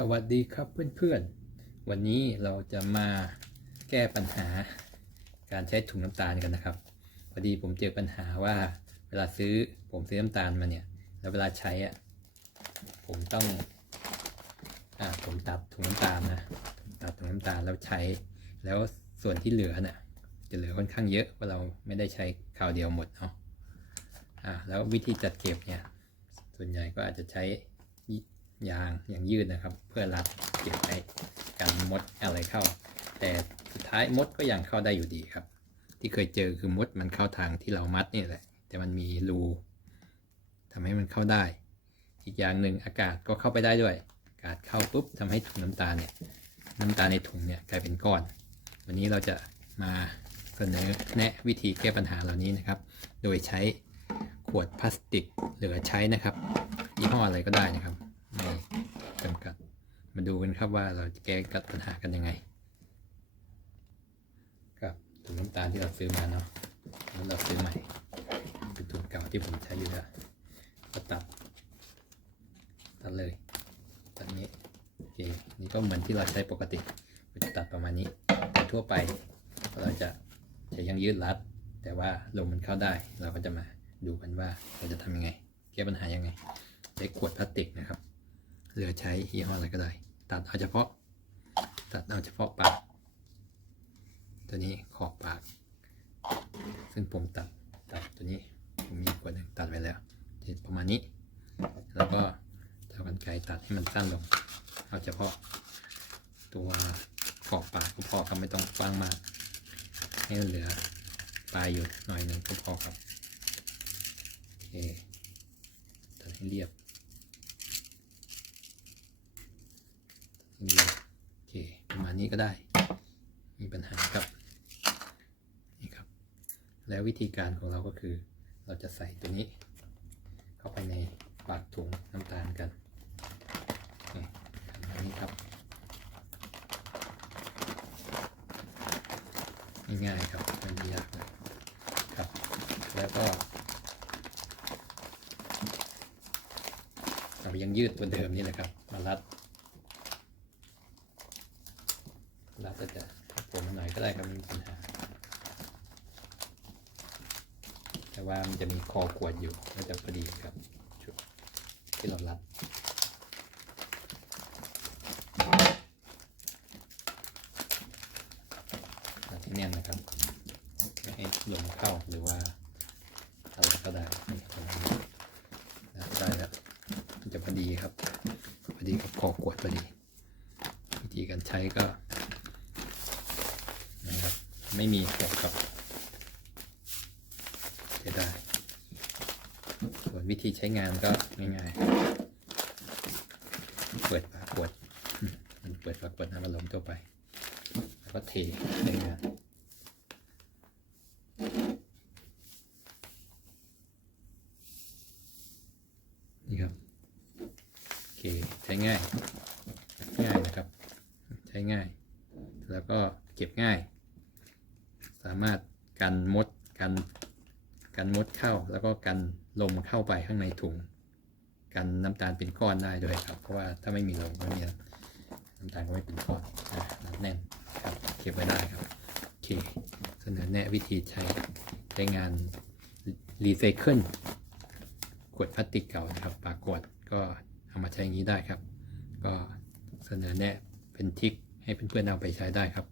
สวัสดีครับเพื่อนๆวันนี้เราจะมาแก้ปัญหาการใช้ถุงน้ำตาลกันนะครับพอดีผมเจอปัญหาว่าเวลาผมซื้อน้ำตาลมาเนี่ยแล้วเวลาใช้ผมต้องผมตัดถุงน้ำตาลนะตัดถุงน้ำตาลแล้วใช้แล้วส่วนที่เหลือเนี่ยจะเหลือค่อนข้างเยอะเพราะเราไม่ได้ใช้คราวเดียวหมดเนาะแล้ววิธีจัดเก็บเนี่ยส่วนใหญ่ก็อาจจะใช้ยางยืดนะครับเพื่อรัดเก็บไว้กันมดอะไรเข้าแต่สุดท้ายมดก็ยังเข้าได้อยู่ดีครับที่เคยเจอคือมดมันเข้าทางที่เรามัดนี่แหละแต่มันมีรูทำให้มันเข้าได้อีกอย่างหนึ่งอากาศก็เข้าไปได้ด้วยอากาศเข้าปุ๊บทำให้ถุงน้ำตาลในถุงเนี่ยกลายเป็นก้อนวันนี้เราจะมาเสนอแนะวิธีแก้ปัญหาเหล่านี้นะครับโดยใช้ขวดพลาสติกเหลือใช้นะครับยี่ห้ออะไรก็ได้นะครับไม่จำกัดมาดูกันครับว่าเราจะแก้ปัญหากันยังไงกับถุงน้ำตาลที่เราซื้อมาเนาะแล้วเราซื้อใหม่เป็นถุงเก่าที่ผมใช้อยู่แล้วก็ตัดเลยตัดนี้โอเคนี่ก็เหมือนที่เราใช้ปกติเราจะตัดประมาณนี้แต่ทั่วไปเราจะยังยืดรัดแต่ว่าลมมันเข้าได้เราก็จะมาดูกันว่าเราจะทำยังไงแก้ปัญหายังไงใช้ขวดพลาสติกนะครับเหลือใช้ยี่ห้ออะไรก็ได้ตัดเอาเฉพาะปากตัวนี้ขอบปากซึ่งผมตัดตัวนี้ผมมีขวดหนึ่งตัดไว้แล้วประมาณนี้แล้วก็เอากรรไกรตัดให้มันสั้นลงเอาเฉพาะตัวขอบปากก็พอครับไม่ต้องกว้างมากให้มันเหลือปลายอยู่หน่อยหนึ่งก็พอครับโอเคตัดให้เรียบโอเคประมาณนี้ก็ได้มีปัญหาครับนี่ครับแล้ววิธีการของเราก็คือเราจะใส่ตัวนี้เข้าไปในปากถุงน้ำตาลกันแบบนี้ครับง่ายๆครับไม่ยากเลยครับแล้วก็เรายังยืดตัวเดิมนี่แหละครับมารัดก็จะผมหน่อยก็ได้ครับไม่มีปัญหาแต่ว่ามันจะมีคอขวดอยู่ก็จะพอดีครับชุดที่เรารัดที่แน่นนะครับไม่ให้ลมเข้าหรือว่าอะไรก็ได้ได้แล้วมันจะพอดีครับพอดีกับคอขวดพอดีวิธีการใช้ก็นะครับไม่มีขวดครับใช้ได้ส่วนวิธีใช้งานก็ง่ายๆเปิดฝาขวดน้ำอัดลมทั่วไปแล้วก็เทใช้งานนี่ครับโอเคใช้ง่ายนะครับใช้ง่ายแล้วก็เก็บง่ายสามารถกันมดเข้าแล้วก็กันลมเข้าไปข้างในถุงกันน้ำตาลเป็นก้อนได้ด้วยครับเพราะว่าถ้าไม่มีลมก็เนี่ยน้ำตาลก็ไม่เป็นก้อนรัดแน่นครับเก็บไว้ได้ครับโอเคเสนอแนะวิธีใช้งานรีไซเคิลขวดพลาสติกเก่านะครับปากขวดก็เอามาใช้อย่างนี้ได้ครับก็เสนอแนะเป็นทริคให้เพื่อนๆเอาไปใช้ได้ครับ